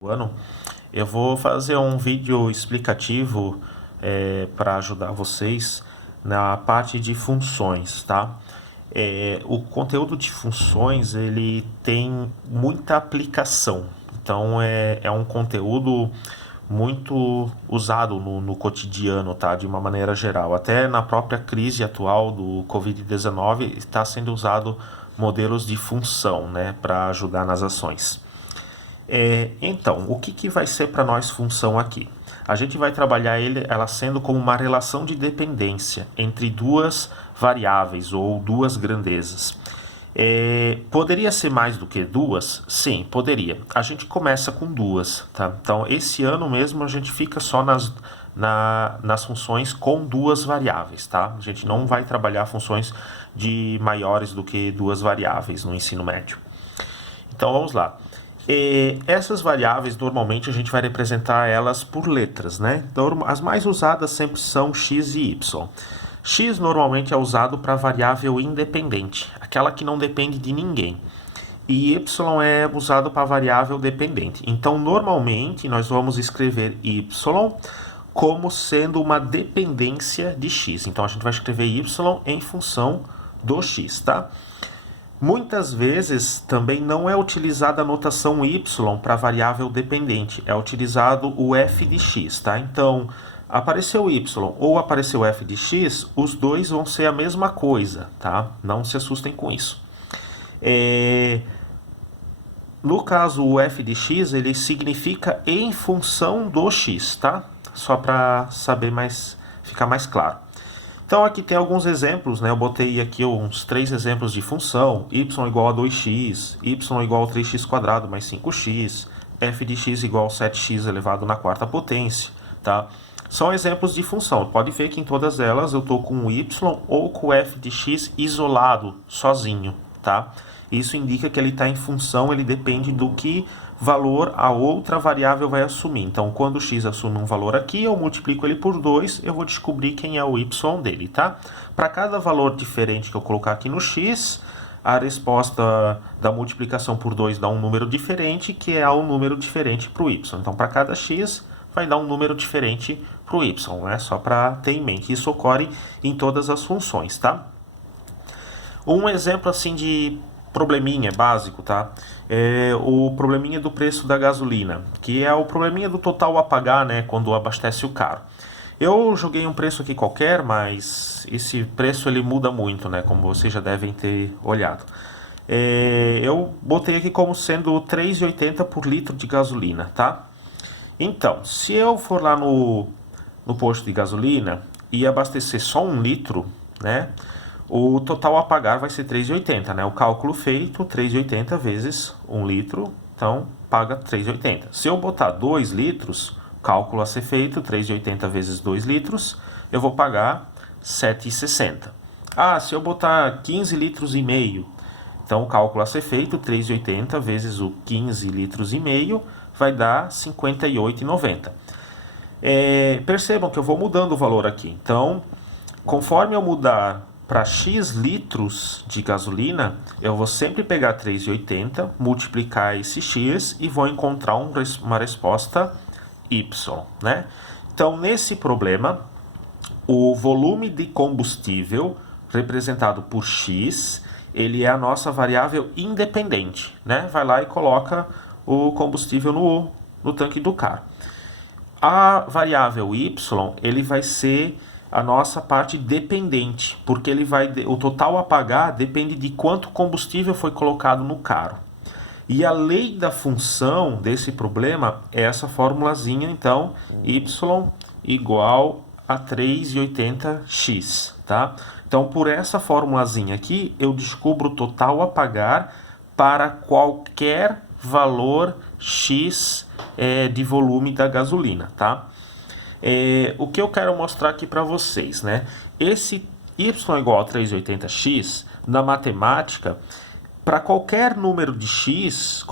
Ano, eu vou fazer um vídeo explicativo para ajudar vocês na parte de funções, tá? O conteúdo de funções ele tem muita aplicação, então é um conteúdo muito usado no cotidiano, tá? De uma maneira geral. Até na própria crise atual do Covid-19 está sendo usado modelos de função, né, para ajudar nas ações. Então, o que vai ser para nós função aqui? A gente vai trabalhar ela sendo como uma relação de dependência entre duas variáveis ou duas grandezas. Poderia ser mais do que duas? Sim, poderia. A gente começa com duas, tá? Então, esse ano mesmo a gente fica só nas funções com duas variáveis, tá? A gente não vai trabalhar funções de maiores do que duas variáveis no ensino médio. Então, vamos lá. Essas variáveis, normalmente, a gente vai representar elas por letras, né? Então, as mais usadas sempre são x e y. X normalmente é usado para variável independente, aquela que não depende de ninguém. E y é usado para variável dependente. Então, normalmente, nós vamos escrever y como sendo uma dependência de x. Então, a gente vai escrever y em função do x, tá? Muitas vezes também não é utilizada a notação y para variável dependente, é utilizado o f de x, tá? Então, apareceu y ou apareceu f de x, os dois vão ser a mesma coisa, tá? Não se assustem com isso. No caso, o f de x, ele significa em função do x, tá? Só para saber ficar mais claro. Então aqui tem alguns exemplos, né? Eu botei aqui uns 3 exemplos de função: y igual a 2x, y igual a 3x² mais 5x, f de x igual a 7x elevado na quarta potência, tá? São exemplos de função. Pode ver que em todas elas eu estou com o y ou com o f de x isolado, sozinho, tá? Isso indica que ele está em função, ele depende do que valor a outra variável vai assumir. Então, quando o x assume um valor aqui, eu multiplico ele por 2, eu vou descobrir quem é o y dele, tá? Para cada valor diferente que eu colocar aqui no x, a resposta da multiplicação por 2 dá um número diferente, que é um número diferente para o y. Então, para cada x, vai dar um número diferente para o y, né? Só para ter em mente. Isso ocorre em todas as funções, tá? Um exemplo assim de probleminha básico, tá? É o probleminha do preço da gasolina, que é o probleminha do total a pagar, né, quando abastece o carro. Eu joguei um preço aqui qualquer, mas esse preço ele muda muito, né, como vocês já devem ter olhado. Eu botei aqui como sendo 3,80 por litro de gasolina, tá? Então, se eu for lá no posto de gasolina e abastecer só 1 litro, né, o total a pagar vai ser 3,80, né? O cálculo feito, 3,80 vezes 1 litro, então paga 3,80. Se eu botar 2 litros, cálculo a ser feito, 3,80 vezes 2 litros, eu vou pagar 7,60. Ah, se eu botar 15 litros e meio, então o cálculo a ser feito, 3,80 vezes o 15 litros e meio, vai dar 58,90. Percebam que eu vou mudando o valor aqui. Então, conforme eu mudar para x litros de gasolina, eu vou sempre pegar 3,80, multiplicar esse x e vou encontrar uma resposta y, né? Então, nesse problema, o volume de combustível representado por x, ele é a nossa variável independente, né? Vai lá e coloca o combustível no tanque do carro. A variável y, ele vai ser a nossa parte dependente, porque o total a pagar depende de quanto combustível foi colocado no carro. E a lei da função desse problema é essa formulazinha, então, y igual a 3,80x, tá? Então, por essa formulazinha aqui, eu descubro o total a pagar para qualquer valor x de volume da gasolina, tá? O que eu quero mostrar aqui para vocês, né? Esse y igual a 3,80x, na matemática, para qualquer número de x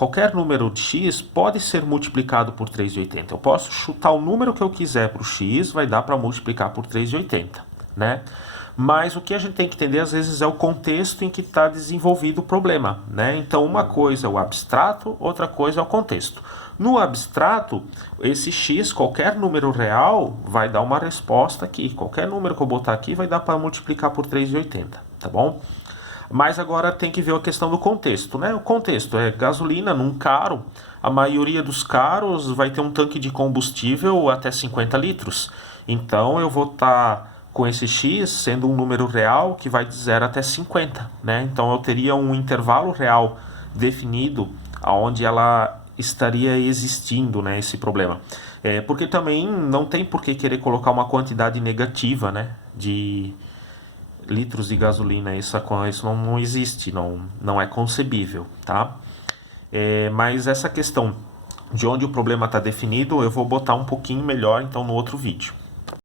pode ser multiplicado por 3,80. Eu posso chutar o número que eu quiser para o x, vai dar para multiplicar por 3,80, né? Mas o que a gente tem que entender às vezes é o contexto em que está desenvolvido o problema, né? Então uma coisa é o abstrato, outra coisa é o contexto. No abstrato, esse x, qualquer número real, vai dar uma resposta aqui. Qualquer número que eu botar aqui vai dar para multiplicar por 3,80, tá bom? Mas agora tem que ver a questão do contexto, né? O contexto é gasolina num carro. A maioria dos carros vai ter um tanque de combustível até 50 litros. Então eu vou estar com esse x sendo um número real que vai de 0 até 50, né? Então eu teria um intervalo real definido onde ela estaria existindo, né, esse problema. Porque também não tem por que querer colocar uma quantidade negativa, né, de litros de gasolina. Isso não existe, não é concebível, tá? Mas essa questão de onde o problema está definido, eu vou botar um pouquinho melhor então no outro vídeo.